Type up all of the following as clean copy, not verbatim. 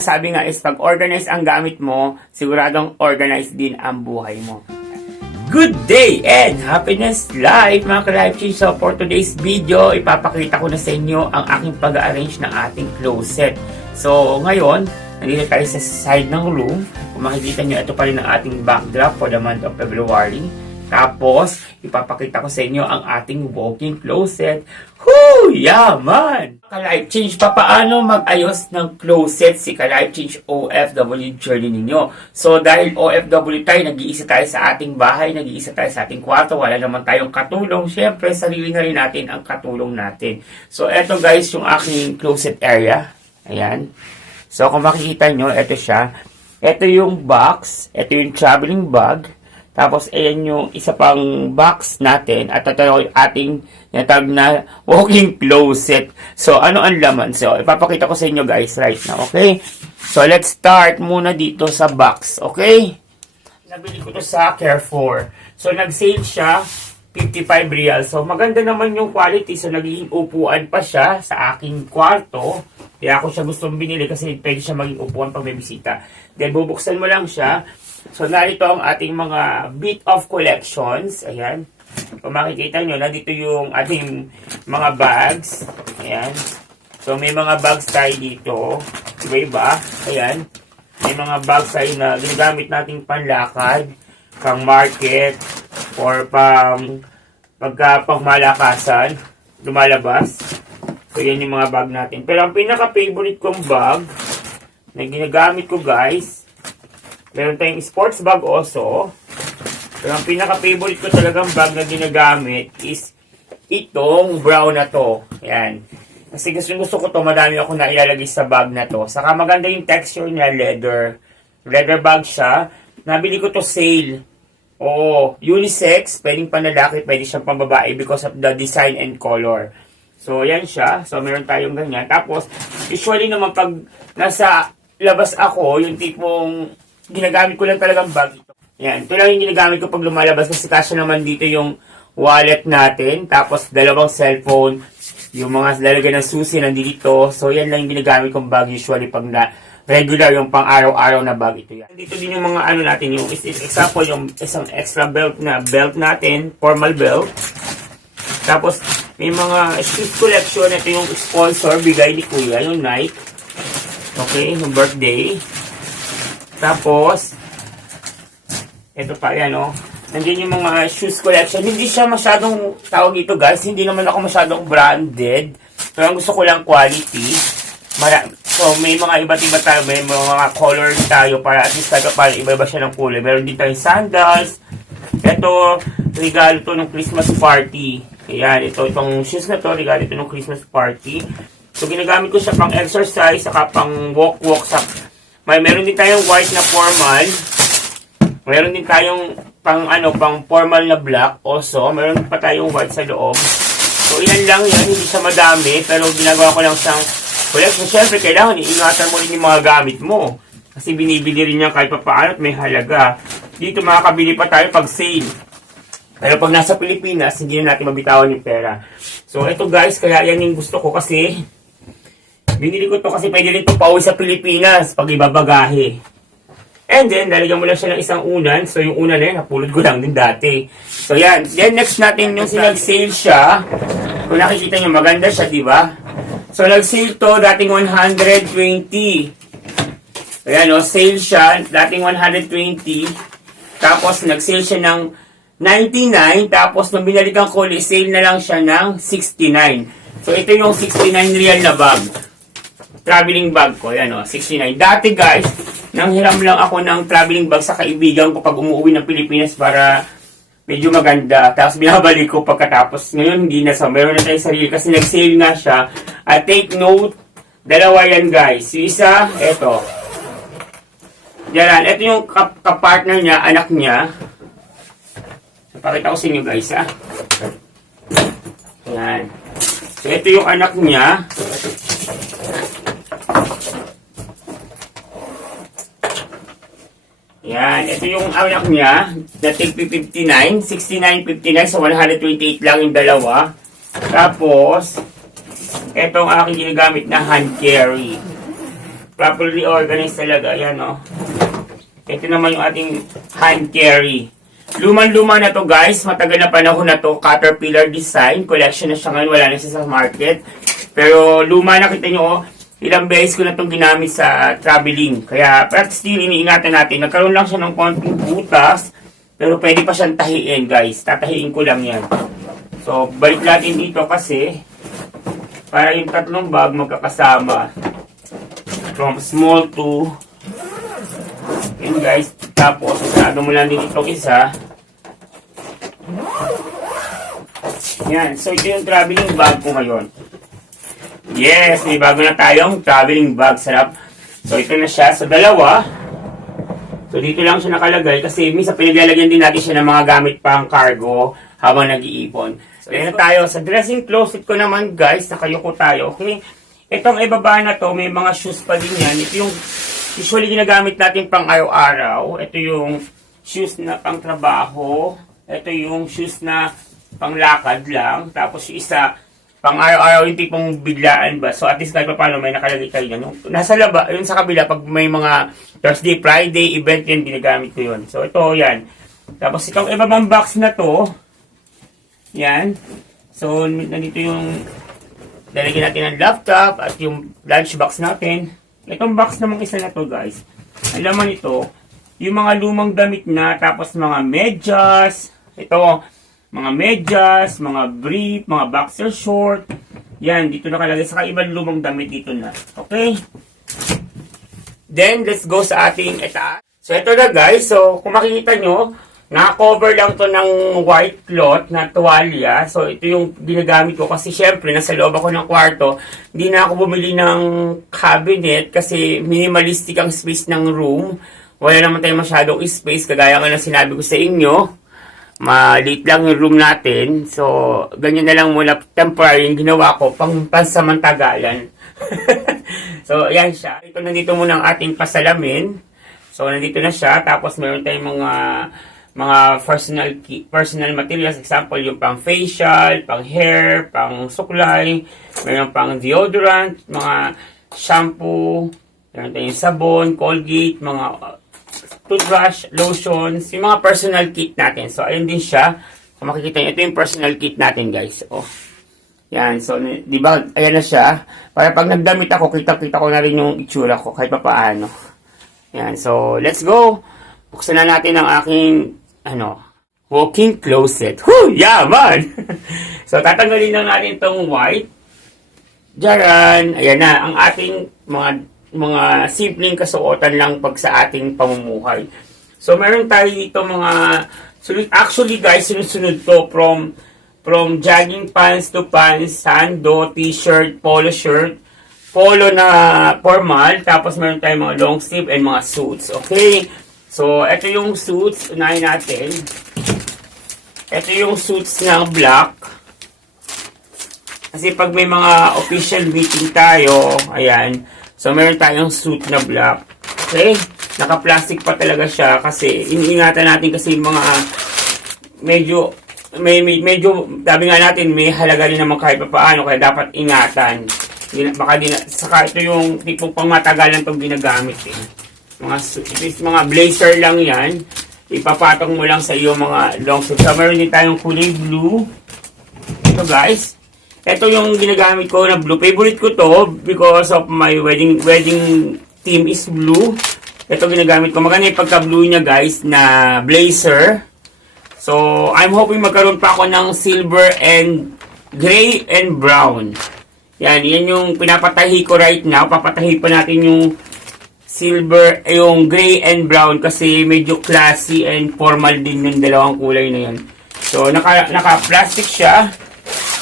Sabi nga is pag organize ang gamit mo, siguradong organize din ang buhay mo. Good day and happiness life mga ka-life change. So for today's video, ipapakita ko na sa inyo ang aking pag-arrange ng ating closet. So ngayon, nandito tayo sa side ng room. Kung makikita nyo, ito pa rin ang ating backdrop for the month of February. Tapos, ipapakita ko sa inyo ang ating walk-in closet. Whoo! Yaman! Ka-life change, paano mag-ayos ng closet si ka-life change OFW journey ninyo? So, dahil OFW tayo, nag-iisa tayo sa ating bahay, nag-iisa tayo sa ating kwarto, wala naman tayong katulong. Siyempre, sarili na rin natin ang katulong natin. So, eto guys, yung aking closet area. Ayan. So, kung makikita nyo, eto siya. Eto yung box. Eto yung traveling bag. Tapos, ayan yung isa pang box natin. At ito yung ating natag na walk-in closet. So, ano ang laman? So, ipapakita ko sa inyo guys right now. Okay? So, let's start muna dito sa box. Okay? Nabili ko to sa Carrefour. So, nag-sale siya. 55 real. So, maganda naman yung quality. So, naging upuan pa siya sa aking kwarto. Kaya ako siya gustong binili kasi pwede siya maging upuan pag may bisita. Then, bubuksan mo lang siya. So, narito ang ating mga bit of collections. Ayan. Kung makikita nyo, nandito yung ating mga bags. Ayan. So, may mga bags tayo dito. Iba-iba. Ayan. May mga bags tayo na ginagamit nating panlakad, pang market, or pang pagmalakasan, lumalabas. So, yan yung mga bag natin. Pero ang pinaka-favorite kong bag na ginagamit ko guys, meron tayong sports bag also. Pero ang pinaka-favorite ko talagang bag na ginagamit is itong brown na to. Ayan. Kasi gusto ko to, madami ako na ilalagay sa bag na to. Saka maganda yung texture niya, leather. Leather bag siya. Nabili ko to sale. Oo, unisex, pwedeng panlalaki, pwede siyang pambabae because of the design and color. So, yan siya. So, meron tayong ganyan. Tapos, usually naman pag nasa labas ako, yung tipong ginagamit ko lang talagang bag ito. Yan. Ito lang yung ginagamit ko pag lumalabas kasi kasya naman dito yung wallet natin. Tapos, dalawang cellphone. Yung mga lalagyan ng susi nandito. So, yan lang yung ginagamit kong bag usually pag na regular yung pang araw-araw na bag ito yan. Dito din yung mga ano natin. Yung example, yung isang extra belt na belt natin. Formal belt. Tapos, may mga shoes collection. Ito yung sponsor. Bigay ni Kuya. Yung Nike. Okay. Yung birthday. Tapos, ito pa, yan, oh. Nandiyan yung mga shoes collection. Hindi siya masyadong tawag ito, guys. Hindi naman ako masyadong branded. Pero ang gusto ko lang quality. So, may mga iba't iba tayo. May mga color tayo para at least tayo para iba-iba siya ng kulay. Meron din tayong sandals. Ito, regalo to ng Christmas party. Ayan, itong shoes na to, regalo to ng Christmas party. So, ginagamit ko siya pang exercise, saka pang walk-walk sa. Meron din tayong white na formal. Meron din tayong pang formal na black also. Meron pa tayong white sa loob. So, ilan lang yan. Hindi siya madami. Pero ginagawa ko lang siyang collection. Siyempre, kailangan iingatan mo rin yung mga gamit mo. Kasi binibili rin niya kahit papaano at may halaga. Dito makakabili pa tayo pag sale. Pero pag nasa Pilipinas, hindi na natin mabitawan yung pera. So, ito guys, kaya yan yung gusto ko kasi binili ko to kasi pwede rin ito pauwi sa Pilipinas pag ibabagahe. And then, lalagyan mo lang siya ng isang unan. So, yung unan na yun, napulot ko lang din dati. So, yan. Then, next natin yung sinag-sale siya. Kung nakikita nyo, maganda siya, di ba? So, nag-sale to, dating 120. So, yan, no? Sale siya, dating 120. Tapos, nag-sale siya ng 99. Tapos, nung binalikan ko, sale na lang siya ng 69. So, ito yung 69 real na bag. Traveling bag ko, yan o, 69. Dati guys, nanghiram lang ako ng traveling bag sa kaibigan ko pag umuwi ng Pilipinas para medyo maganda. Tapos binabalik ko pagkatapos. Ngayon hindi na. So, meron na tayong sarili kasi nag-sale nga siya. At take note, dalawa yan guys. Yung isa, eto. Yan, ito yung kapartner niya, anak niya. So, pakita ko sa inyo guys, ha. Yan. So, ito yung anak niya. Yan, ito yung anak niya, na tig 59, 69.59, so 128 lang yung dalawa. Tapos, itong aking ginagamit na hand carry. properly organized talaga. Ayan, oh. Ito naman yung ating hand carry. Luman-luma na to guys. Matagal na panahon na to. Caterpillar design. Collection na siya ngayon. Wala na siya sa market. Pero luma na, kita nyo, oh. Ilang beses ko na itong ginamit sa traveling. Kaya, but still, iniingatan natin. Nagkaroon lang siya ng konting butas. Pero pwede pa siyang tahiin, guys. Tatahiin ko lang yan. So, balik natin dito kasi para yung tatlong bag magkakasama. From small to yun, guys. Tapos, isado mo lang din itong isa. Yan. So, ito yung traveling bag ko ngayon. Yes, may bago na tayong traveling bag. Sarap. So, ito na siya. So, dalawa. So, dito lang siya nakalagay kasi minsan pinaglalagyan din natin siya ng mga gamit pang cargo habang nag-iipon. So, ayan na tayo. Sa dressing closet ko naman, guys, nakayuko tayo. Okay? Itong ibaba na to, may mga shoes pa din yan. Ito yung usually ginagamit natin pang araw-araw. Ito yung shoes na pang trabaho. Ito yung shoes na pang lakad lang. Tapos yung isa, pang araw-araw yung tipong biglaan ba. So at least kahit pa paano may nakalagay tayo yan. Nasa laba, yun sa kabila, pag may mga Thursday, Friday event yan, ginagamit ko yun. So ito, yan. Tapos itong ibabang box na to, yan. So nandito yung lalagyan natin ng laptop at yung lunch box natin. Itong box namang isa na to guys, ang laman ito, yung mga lumang damit na, tapos mga medyas, ito, mga medyas, mga brief, mga boxer short. Yan, dito nakalagay. Saka ibang lumang damit dito na. Okay? Then, let's go sa ating itaas. So, ito na guys. So, kung makikita nyo, naka-cover lang to ng white cloth na tuwalya. So, ito yung ginagamit ko kasi syempre, nasa loob ako ng kwarto. Hindi na ako bumili ng cabinet kasi minimalistic ang space ng room. Wala naman tayong masyadong space. Kagaya nga na sinabi ko sa inyo. Maliit lang yung room natin. So, ganyan na lang muna temporary yung ginawa ko pang pansamantagalan. So, ayan siya. Ito, nandito muna ang ating pasalamin. So, nandito na siya. Tapos, meron tayong mga personal materials. Example, yung pang facial, pang hair, pang suklay. Meron pang deodorant, mga shampoo. Meron tayong sabon, Colgate, mga toothbrush, lotions, yung mga personal kit natin. So, ayun din siya. Kung makikita nyo, ito yung personal kit natin, guys. Oh. Yan. So, di ba, ayan na siya. Para pag nagdamit ako, kita-kita ko na rin yung itsura ko, kahit pa paano. Yan. So, let's go. Buksan na natin ang aking, walking closet. Whoo! Yaman! So, tatanggalin lang natin itong white. Diyan. Ayan na. Ang ating mga simpleng kasuotan lang pag sa ating pamumuhay. So, meron tayo dito actually guys, sunod-sunod to from jogging pants to pants, sando, t-shirt, polo shirt, polo na formal, tapos meron tayong mga long sleeve and mga suits. Okay? So, ito yung suits, unahin natin. Ito yung suits na black. Kasi pag may mga official meeting tayo, ayan, so, meron tayong suit na black. Okay? Naka-plastic pa talaga siya kasi iniingatan natin kasi yung mga medyo, sabi nga natin, may halaga rin naman kahit pa paano kaya dapat ingatan. Saka ito yung tipong pangmatagalan itong ginagamit eh. Mga blazer lang yan. Ipapatong mo lang sa iyo mga long sleeve. So, meron din tayong kulay blue. Ito guys. Ito yung ginagamit ko na blue. Favorite ko to because of my wedding theme is blue. Ito ginagamit ko. Maganda yung pagka-blue niya guys na blazer. So, I'm hoping magkaroon pa ako ng silver and gray and brown. Yan yung pinapatahi ko right now. Papatahi pa natin yung silver, yung gray and brown kasi medyo classy and formal din yung dalawang kulay na yan. So, naka-plastic siya.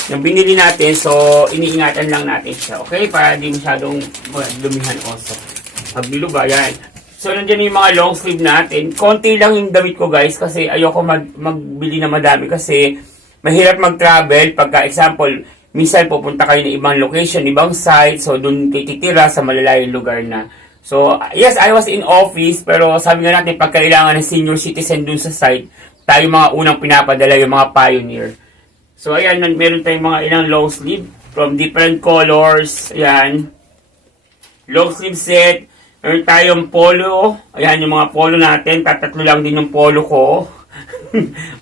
Yung binili natin, so iniingatan lang natin siya, okay? Para di masyadong dumihan also. Pagbilo ba, yan. So, nandiyan yung mga long sleeve natin. Konti lang yung damit ko, guys, kasi ayoko magbili na madami kasi mahirap mag-travel. Pagka, example, minsan pupunta kayo ng ibang location, ibang site, so dun titira sa malalayong lugar na. So, yes, I was in office, pero sabi nga natin, pag kailangan ng senior citizen dun sa site, tayo mga unang pinapadala, yung mga pioneer. So, ayan, meron tayong mga ilang long sleeve from different colors. Ayan. long sleeve set. Meron tayong polo. Ayan yung mga polo natin. Tatatlo lang din yung polo ko.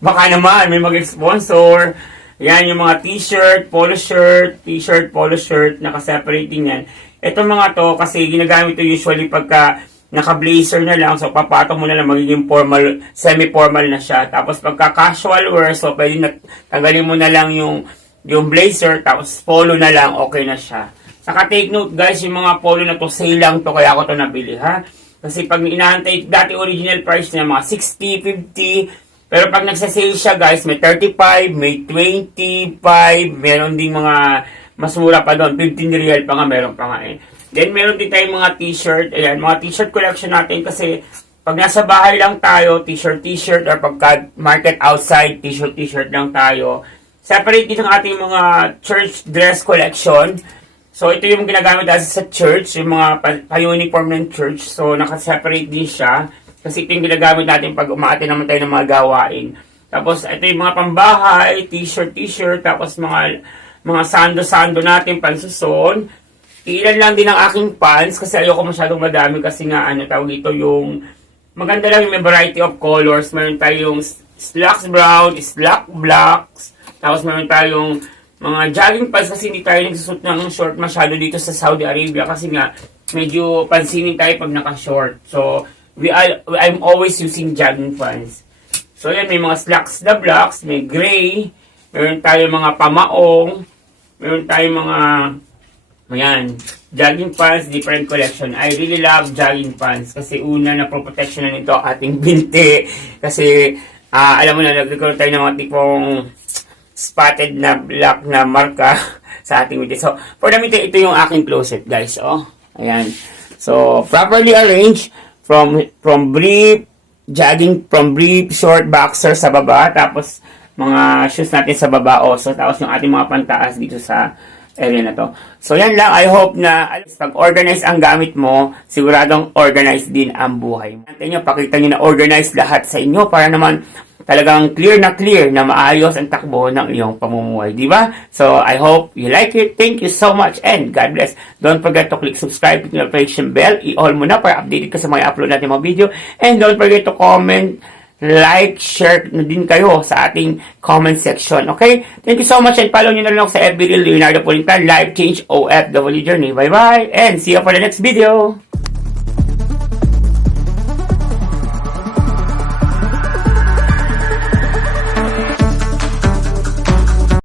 Baka naman may mag-sponsor. Ayan yung mga t-shirt, polo shirt, t-shirt, polo shirt. Naka-separating yan. Itong mga to kasi ginagamit to usually pagka naka-blazer na lang. So papatong mo na lang magiging formal, semi-formal na siya. Tapos pagka casual wear, so pwede tanggalin mo na lang yung blazer. Tapos polo na lang, okay na siya. Saka take note guys, yung mga polo na to, sale lang to, kaya ako to nabili ha. Kasi pag inaantay, dati original price niya mga 60, 50, pero pag nagsasale siya guys, may 35, may 25, meron ding mga mas mura pa doon, 15 real pa nga, meron pa nga eh. Then meron din tayong mga t-shirt, ayan, mga t-shirt collection natin kasi pag nasa bahay lang tayo, t-shirt, or pagka market outside, t-shirt lang tayo. Separate din ang ating mga church dress collection. So, ito yung ginagamit natin sa church, yung mga pa-uniform ng church. So, nakaseparate din siya. Kasi ito yung ginagamit natin pag umaatin naman tayo ng mga gawain. Tapos, ito yung mga pambahay, t-shirt, tapos mga sando natin, pansuson. Ilan lang din ang aking pants kasi ayoko masyadong madami kasi nga, tawag ito yung, maganda lang yung may variety of colors. Meron tayong slacks brown, slack blacks, tapos meron tayong mga jogging pants kasi hindi tayo nagsusot ng short masyado dito sa Saudi Arabia kasi nga medyo pansinin tayo pag naka-short. So, I'm always using jogging pants. So, yan, may mga slacks na blacks, may gray, meron tayo mga pamaong, meron tayo mga, jogging pants, different collection. I really love jogging pants kasi una na protection na nito ating binti. Kasi, alam mo na, nagkaroon tayo ng mga tipong spotted na black na marka sa ating video. So, for the meantime, ito yung aking closet, guys. Oh, ayan. So, properly arranged from brief, short boxer sa baba, tapos mga shoes natin sa baba also, tapos yung ating mga pantaas dito sa area na to. So, yan lang. I hope na pag-organize ang gamit mo, siguradong organize din ang buhay mo. Pakita nyo na organize lahat sa inyo para naman talagang clear na maayos ang takbo ng iyong pamumuhay, di ba? So, I hope you like it. Thank you so much and God bless. Don't forget to click subscribe, click the notification bell. I-all mo na para updated ka sa mga upload natin mga video. And don't forget to comment, like, share na din kayo sa ating comment section. Okay? Thank you so much and follow nyo na lang ako sa FB Real Leonardo Pulintan Life Change OFW Journey. Bye-bye and see you for the next video.